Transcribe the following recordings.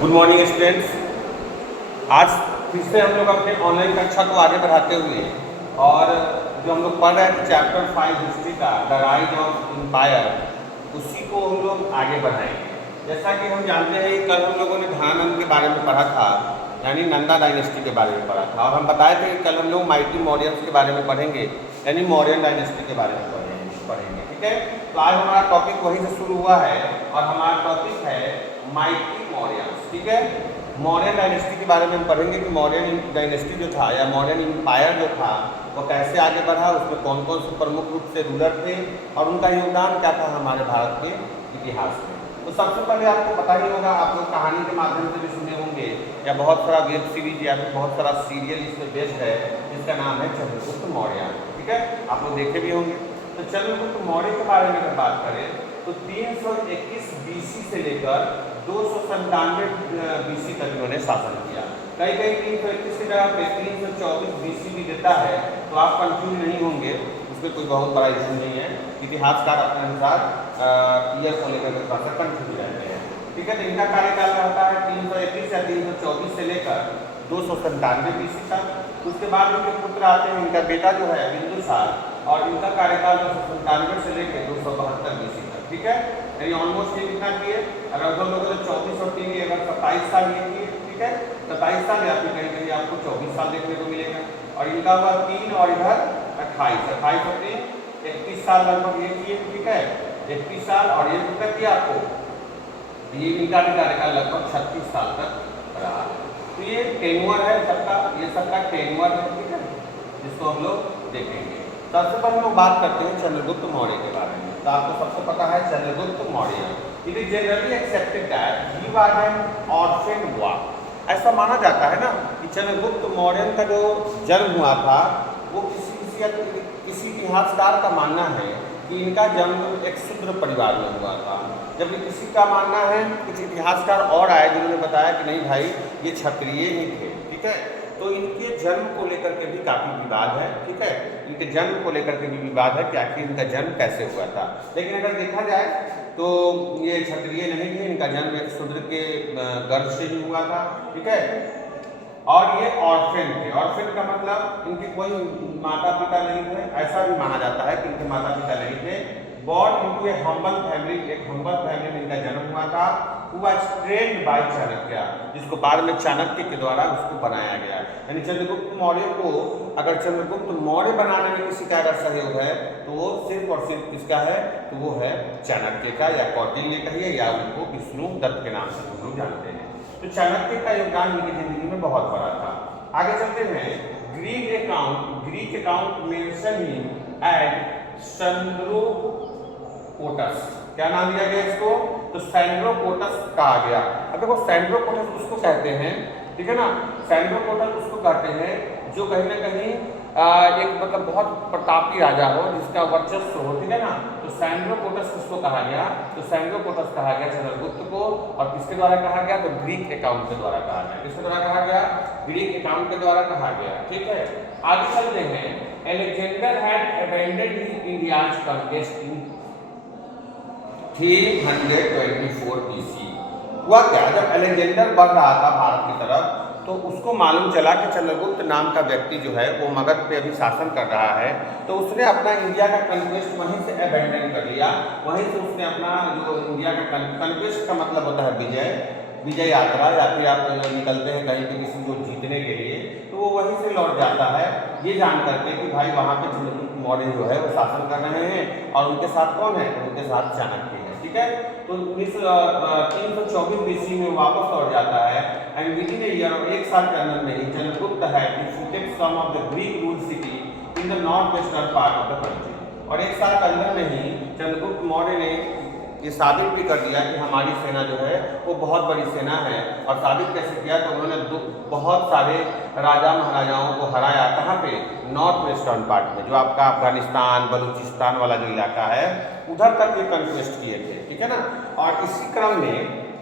Good morning students. आज फिर से हम लोग अपने ऑनलाइन कक्षा को आगे बढ़ाते हुए और जो हम लोग पढ़ रहे थे चैप्टर 5 हिस्ट्री का द राइज ऑफ एम्पायर, उसी को हम लोग आगे बढ़ाएंगे। जैसा कि हम जानते हैं कल हम लोगों ने धनानंद के बारे में पढ़ा था, यानी नंदा डायनेस्टी के बारे में पढ़ा था, और हम बताए थे कि कल हम लोग माइटी मौर्यंस के बारे में पढ़ेंगे, यानी मौर्यन डायनेस्टी के बारे में पढ़ेंगे। ठीक है, तो आज हमारा टॉपिक वहीं से शुरू हुआ है और हमारा टॉपिक है माइटी मौर्यंस। ठीक है, मौर्यन डायनेस्टी के बारे में हम पढ़ेंगे कि मौर्यन डायनेस्टी जो था या मौर्यन एम्पायर जो था वो कैसे आगे बढ़ा, उसमें कौन कौन से प्रमुख रूप से रूलर थे और उनका योगदान क्या था हमारे भारत के इतिहास में। तो सबसे पहले आपको पता ही होगा, आप लोग कहानी के माध्यम से भी सुने होंगे या बहुत सारा वेब सीरीज या फिर बहुत सारा सीरियल इसमें बेस्ड है, जिसका नाम है चंद्रगुप्त मौर्य। ठीक है, आप लोग देखे भी होंगे। तो चंद्रगुप्त मौर्य के बारे में अगर बात करें तो 321 BC से लेकर 297 BC तक इन्होंने शासन किया। कई 321 की जगह पे 324 BC भी देता है, तो आप कंफ्यूज नहीं होंगे, उसमें कोई बहुत बड़ा इशू नहीं है। इतिहासकार अपने अनुसार ईयर को लेकर थोड़ा सा कंफ्यूज रहते हैं। ठीक है, तो इनका कार्यकाल रहता है 321 या 324 से लेकर 297 BC तक। उसके बाद इनके पुत्र आते हैं, इनका बेटा जो है बिंदुसार, और इनका कार्यकाल 297 से लेकर 272 BC तक। ठीक है, यानी ऑलमोस्ट ये कितना किए, अगर दो लोगों ने 24 और 3 अगर 27 साल ये किए। ठीक है, 27 साल या फिर कहीं कहीं आपको 24 साल देखने को मिलेगा। और इनका हुआ 3 और इधर 28 और 3 31 साल लगभग ये किए। ठीक है, 31 साल, और ये कितना किया आपको, ये इनका भी कार्यकाल लगभग 36 साल तक रहा। तो ये टेन्योर है सबका, ये सबका टेन्योर है। ठीक है, जिसको हम लोग देखेंगे। सबसे पहले हम लोग बात करते हैं चंद्रगुप्त मौर्य के बारे में। तो आपको सबको पता है Chandragupta Maurya, it is generally accepted that he was an orphan boy. ऐसा माना जाता है ना कि चंद्रगुप्त मौर्य का जो जन्म हुआ था वो किसी इतिहासकार का मानना है कि इनका जन्म एक शूद्र परिवार में हुआ था, जबकि किसी का मानना है, कुछ इतिहासकार और आए जिन्होंने बताया कि नहीं भाई ये क्षत्रिय ही थे। ठीक है, तो इनके जन्म को लेकर के भी काफ़ी विवाद है। ठीक है, इनके जन्म को लेकर के भी विवाद है कि आखिर इनका जन्म कैसे हुआ था। लेकिन अगर देखा जाए तो ये क्षत्रिय नहीं थे, इनका जन्म एक शूद्र के गर्भ से ही हुआ था। ठीक है, और ये ऑर्फन थे। ऑर्फन का मतलब इनके कोई माता पिता नहीं थे, ऐसा भी माना जाता है कि इनके माता पिता नहीं थे। Born into a humble family, एक हम्बल फैमिली में इनका जन्म हुआ था। Who was trained by Chanakya, जिसको बाद में चाणक्य के द्वारा उसको बनाया गया। यानी चंद्रगुप्त मौर्य को अगर चंद्रगुप्त मौर्य बनाने में किसी का अगर सहयोग है तो वो सिर्फ और सिर्फ किसका है, तो वो है चाणक्य का, या कौटिल्य कहिए, या उनको विष्णु दत्त के नाम से हम लोग जानते हैं। तो चाणक्य का योगदान इनकी जिंदगी में बहुत बड़ा था। आगे चलते हैं। Greek account mention him as Sandrocottus. क्या नाम दिया गया इसको, तो सैंड्रोकोटस कहा गया। अब देखो सैंड्रोकोटस उसको कहते हैं, ठीक है ना, सैंड्रोकोटस उसको कहते हैं जो कहीं ना कहीं एक मतलब बहुत प्रतापी राजा हो, जिसका वर्चस्व हो। ठीक है ना, तो सैंड्रोकोटस किसको कहा गया, तो सैंड्रोकोटस कहा गया चंद्रगुप्त को। और किसके द्वारा कहा गया, तो ग्रीक अकाउंट के द्वारा कहा गया। किसके द्वारा कहा गया, ग्रीक अकाउंट के द्वारा कहा गया। ठीक है, आगे चलते हैं। Alexander had abandoned his India's conquest in 324 BC। हुआ क्या, जब अलेक्जेंडर बढ़ रहा था भारत की तरफ तो उसको मालूम चला कि चंद्रगुप्त नाम का व्यक्ति जो है वो मगध पे अभी शासन कर रहा है, तो उसने अपना इंडिया का कन्क्वेस्ट वहीं से अबेंडन कर लिया। वहीं से उसने अपना जो इंडिया का कन्क्वेस्ट का मतलब होता है विजय यात्रा, या फिर आप निकलते हैं कहीं पे किसी को जीतने के लिए, तो वो वहीं से लौट जाता है, ये जान करके कि भाई वहाँ पे चंद्रगुप्त मौर्य जो है वो शासन कर रहे हैं और उनके साथ कौन है, तो उनके साथ चाणक्य है। ठीक है, तो 324 BC में वापस लौट जाता है। एंड विद इन ईयर, एक साल के अंदर में ही चंद्रगुप्त है defeated some of the Greek rule city in the north western part of the country. और एक साल के अंदर में ही चंद्रगुप्त मौर्य ने ये साबित भी कर दिया कि हमारी सेना जो है वो बहुत बड़ी सेना है। और साबित कैसे किया, तो उन्होंने बहुत सारे राजा महाराजाओं को हराया। कहाँ पे, नॉर्थ वेस्टर्न पार्ट में, जो आपका अफगानिस्तान बलूचिस्तान वाला जो इलाका है उधर तक ये कन्क्वेस्ट किए थे। ठीक है ना, और इसी क्रम में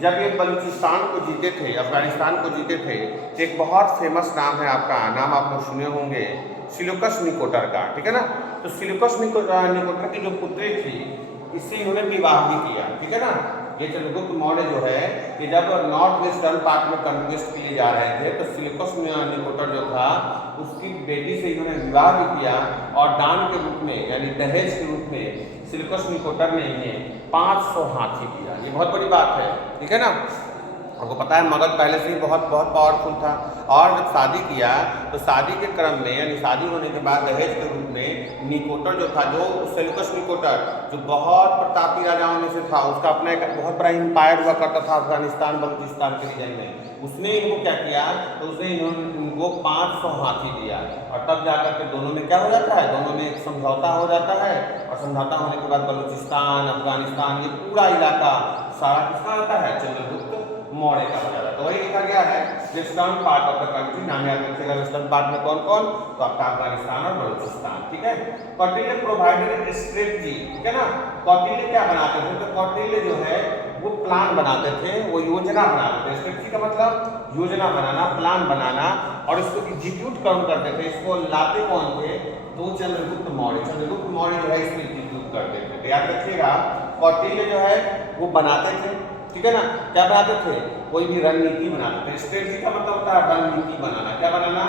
जब ये बलूचिस्तान को जीते थे, अफगानिस्तान को जीते थे, तो एक बहुत फेमस नाम है, आपका नाम आप लोग सुने होंगे, सिलूकस निकोटर का। ठीक है ना, तो सिलूकस निकोटर की जो पुत्री थी इससे इन्होंने विवाह भी किया। ठीक है ना, ये चंद्रगुप्त मौर्य जो है कि जब नॉर्थ वेस्टर्न पार्ट में कन्क्वेस्ट के लिए जा रहे थे तो सिलिकस निकोटर जो था उसकी बेटी से इन्होंने विवाह भी किया और दान के रूप में यानी दहेज के रूप में सिलिकस निकोटर ने इन्हें 500 हाथी दिया। ये बहुत बड़ी बात है, ठीक है ना। आपको पता है मगध पहले से ही बहुत पावरफुल था और जब शादी किया तो शादी के क्रम में यानी शादी होने के बाद दहेज के रूप में निकोटर जो था, जो सेल्यूकस निकोटर जो बहुत प्रतापी राजाओं में से था, उसका अपना एक बहुत बड़ा एम्पायर हुआ करता था अफगानिस्तान बलूचिस्तान के रीजन में, उसने इनको क्या किया तो उसने इनको 500 हाथी दिया और तब जाकर के दोनों में क्या हो जाता है, दोनों में एक समझौता हो जाता है और समझौता होने के बाद बलूचिस्तान अफगानिस्तान ये पूरा इलाका सारा किसका होता है, चंद्रगुप्त मौर्य का हो जाता है। तो वही लिखा गया है western part of the country, नाम याद रखिएगा वेस्टर्न पार्ट में कौन कौन, तो आपका अफगानिस्तान और बलूचिस्तान, ठीक है। कौटिल्य प्रोवाइडेड स्ट्रेटजी, ठीक है ना। कौटिल्य क्या बनाते थे, तो कौटिल्य जो है वो प्लान बनाते थे, वो योजना बनाते थे। स्ट्रेटजी का मतलब योजना बनाना, प्लान बनाना और इसको एग्जीक्यूट कौन करते थे, इसको लाते कौन थे, तो चंद्रगुप्त मौर्य। चंद्रगुप्त मौर्य जो है इसको एग्जीक्यूट करते थे। तो याद रखिएगा कौटिल्य जो है वो बनाते थे, ठीक है ना। क्या बनाते थे, कोई भी रणनीति बनाते थे। स्ट्रेटजी का मतलब होता है रणनीति बनाना। क्या बनाना,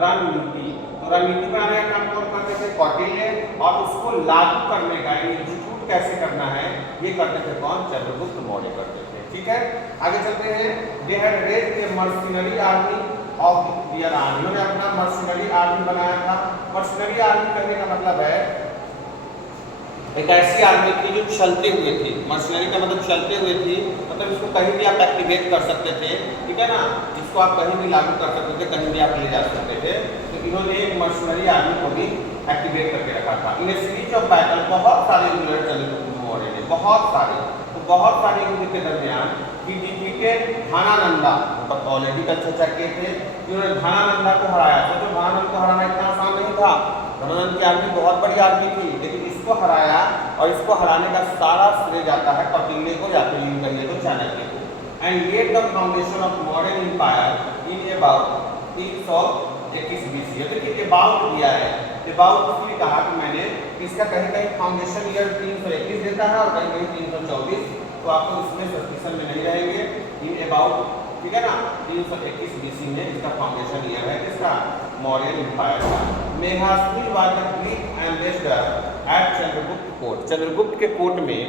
रणनीति। तो रणनीति बनाने का काम कौन करते थे, कौटिल्य, और उसको लागू करने का एग्जीक्यूट कैसे करना है ये करते थे कौन, चंद्रगुप्त मौर्य करते थे, ठीक है। आगे चलते हैं। They had raised a mercenary army of their army, उन्होंने अपना मर्सिनरी आर्मी बनाया था। मर्सिनरी आर्मी कहने का मतलब है एक ऐसी आर्मी थी जो चलते हुए थी। मर्सिनरी का मतलब चलते हुए थी, मतलब इसको कहीं भी आप एक्टिवेट कर सकते थे, ठीक है ना, इसको आप कहीं भी लागू कर सकते थे, कहीं भी आप ले जा सकते थे। तो इन्होंने एक मर्सिनरी आर्मी को भी एक्टिवेट करके रखा था। इन सीरीज ऑफ बैटल बहुत सारे रूलर चंद्रगुप्त मौर्य ने, बहुत सारे, तो बहुत सारे युद्ध के दरमियान डिफीटेड घानानंदा, मतलब ऑलरेडी का चर्चा किए थे, इन्होंने घानानंदा को हराया। तो जो घानानंद को हराना इतना आसान नहीं था, घानानंद की आर्मी बहुत बड़ी आर्मी थी, लेकिन इसको हराया और इसको हराने का सारा श्रेय जाता है कौटिल्य को या फिर यूं कहिए तो चाणक्य को। And led the foundation of modern empire in about 321 BC। देखिए अबाउट दिया है, अबाउट इसलिए कहा कि मैंने इसका कहीं कहीं फाउंडेशन ईयर 321 देता है और कहीं कहीं 324, तो आपको इसमें सस्पेंशन में नहीं रहेंगे। इन अबाउट, ठीक है ना, 321 BC में इसका फाउंडेशन ईयर है इसका मौर्य एम्पायर का। Megasthenes was the Greek ambassador at Chandragupta court. Chandragupta के कोर्ट में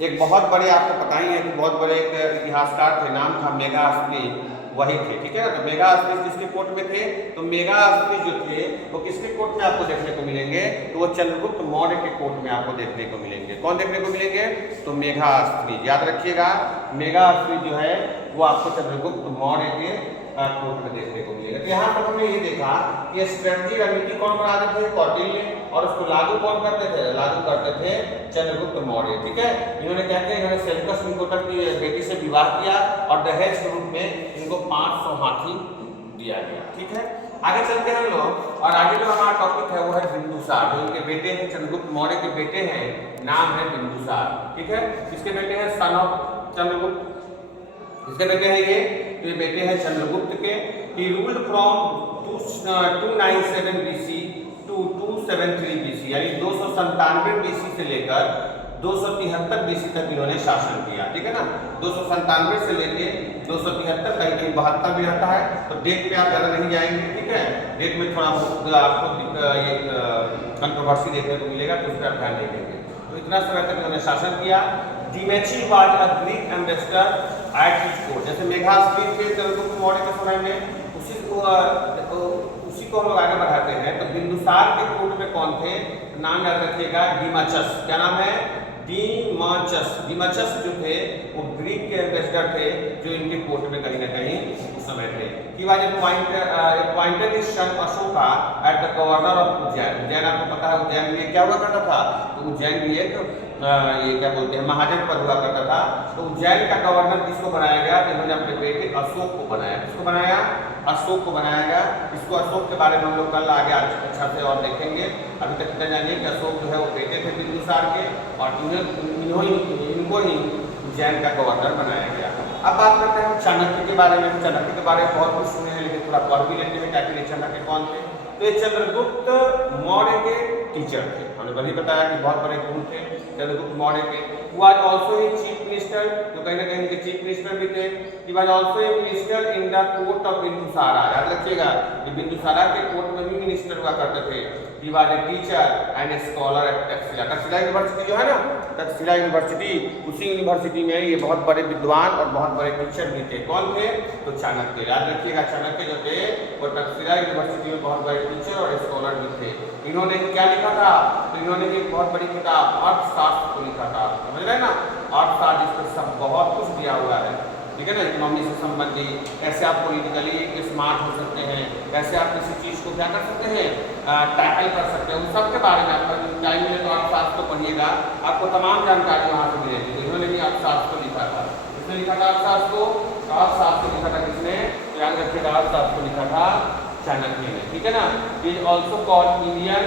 एक बहुत बड़े, आपको पता ही है कि बहुत बड़े एक इतिहासकार थे, नाम था मेघासुर, वही थे, ठीक है ना। तो मेघासुर किसके कोर्ट में थे, तो मेघासुर जो थे वो किसके कोर्ट में आपको देखने को मिलेंगे, तो वो चंद्रगुप्त मौर्य के कोर्ट में आपको देखने को मिलेंगे। कौन देखने को मिलेंगे, तो मेघासुर। याद रखिएगा मेघासुर जो है वो आपको चंद्रगुप्त मौर्य के कोर्ट में देखने को मिलेगा। तो यहाँ पर हमने ये देखा कि स्ट्रेटजी रणनीति कौन बनाते थे, कौटिल्य, और उसको लागू कौन करते थे, लागू करते थे चंद्रगुप्त मौर्य, ठीक है। इन्होंने क्या किया, इन्होंने सेल्यूकस निकोटर की बेटी से विवाह किया और दहेज के रूप में इनको 500 हाथी दिया गया, ठीक है। आगे चलते हैं हम लोग, और आगे जो हमारा टॉपिक है वो है बिंदुसार। जो इनके बेटे हैं, चंद्रगुप्त मौर्य के बेटे हैं, नाम है बिंदुसार, ठीक है। इसके बेटे हैं सन ऑफ चंद्रगुप्त, इसके बेटे हैं ये बेटे हैं चंद्रगुप्त के। He ruled from 297 BC to 273 BC, यानी 297 BC से लेकर 273 BC तक इन्होंने शासन किया, ठीक है ना। 297 से लेके 273, कहीं कहीं 72 भी रहता है, तो डेट पे आप ज़्यादा नहीं जाएंगे, ठीक है। डेट में थोड़ा बहुत आपको ये कंट्रोवर्सी देखने को मिलेगा, तो उस पर आप ध्यान नहीं देंगे। तो इतना समय तक इन्होंने शासन किया। Deimachus was a Greek ambassador at his court. जैसे मेघासुर के चंद्रगुप्त मौर्य के समय में उसी को हम लोग आगे बढ़ाते हैं। तो बिंदुसार के कोर्ट में कौन थे, नाम याद रखिएगा, डिमाचस। क्या नाम है, डिमाचस। डिमाचस जो थे वो ग्रीक के एम्बेसडर थे, जो इनके कोर्ट में कहीं ना कहीं उस समय थे। He was appointed his son Ashoka at the governor of Ujjain. Ujjain आपको पता है उज्जैन में क्या हुआ करता था, तो उज्जैन भी एक ये क्या बोलते हैं महाजन पद हुआ करता था। तो उज्जैन का गवर्नर किसको बनाया गया, इन्होंने अपने बेटे अशोक को बनाया। किसको बनाया, अशोक को बनाया गया। इसको अशोक के बारे में हम लोग कल आगे अच्छा से और देखेंगे। अभी तक इतना जानिए कि अशोक जो है वो बेटे थे बिंदुसार के, और इनको ही उज्जैन का गवर्नर बनाया गया। अब बात करते हैं चाणक्य के बारे में। चाणक्य के बारे में बहुत कुछ सुने हैं, लेकिन थोड़ा पढ़ भी लेते हैं कि आखिर चाणक्य कौन थे। तो ये चंद्रगुप्त मौर्य के टीचर थे। हमने वही बताया कि बहुत बड़े गुरु थे चंद्रगुप्त मौर्य के। वो आज ऑल्सो ए चीफ मिनिस्टर, जो कहीं ना कहीं उनके चीफ मिनिस्टर भी थे। He was also a minister in the court of Bindusara. याद रखिएगा, ये बिंदुसारा के कोर्ट में भी मिनिस्टर हुआ करते थे। He was a teacher and a scholar at Takshashila. Takshashila university जो है ना, तक्षशिला यूनिवर्सिटी, उसी यूनिवर्सिटी में ये बहुत बड़े विद्वान और बहुत बड़े टीचर भी थे। कौन थे? तो चाणक्य। याद रखिएगा, चाणक्य जो थे वो तक्षशिला यूनिवर्सिटी में बहुत बड़े टीचर और स्कॉलर भी थे। इन्होंने क्या लिखा था? तो इन्होंने एक बहुत बड़ी किताब अर्थशास्त्र को लिखा था। समझ रहे हैं ना, अर्थशास्त्र जिसमें सब बहुत कुछ दिया हुआ है, ठीक है ना, इकोनॉमी से संबंधित, कैसे आप पॉलिटिकली स्मार्ट हो सकते हैं, कैसे आप किसी चीज़ को क्या कर सकते हैं, टैकल कर सकते हैं, उन सब के बारे में आपका टाइम मिले तो अर्थशास्त्र को पढ़िएगा, आपको तमाम जानकारी वहाँ से मिलेगी। तो इन्होंने भी अर्थशास्त्र को लिखा था। किसने लिखा था अर्थशास्त्र को? अर्थशास्त्र को लिखा था किसने? याद रखिएगा, अर्थशास्त्र को लिखा था चाणक्य ने, ठीक है ना। इज ऑल्सो कॉल्ड इंडियन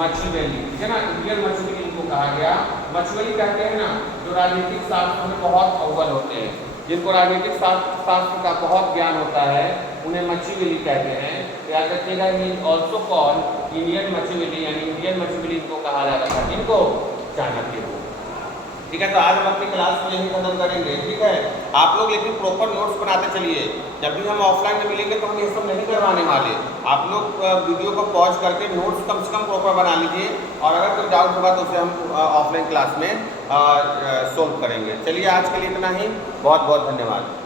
मैचिवेली, ठीक है ना, इंडियन मैचिवेली इनको कहा गया। मैचिवेली कहते हैं ना जो राजनीतिक शास्त्र में बहुत अव्वल होते हैं, जिनको राजनीतिक शास्त्र का बहुत ज्ञान होता है, उन्हें मैचिवेली कहते हैं। याद रखिएगा, इज ऑल्सो कॉल्ड इंडियन मैचिवेली, यानी इंडियन मैचिवेली इनको कहा जाता था। इनको चाणक्य को, ठीक है। तो आज हम अपनी क्लास को यही खत्म करेंगे, ठीक है। आप लोग लेकिन प्रॉपर नोट्स बनाते चलिए। जब भी हम ऑफलाइन में मिलेंगे तो हम ये सब नहीं करवाने वाले। आप लोग वीडियो को पॉज करके नोट्स कम से कम प्रॉपर बना लीजिए, और अगर कोई डाउट होगा तो उसे हम ऑफलाइन क्लास में सोल्व करेंगे। चलिए, आज के लिए इतना ही। बहुत बहुत धन्यवाद।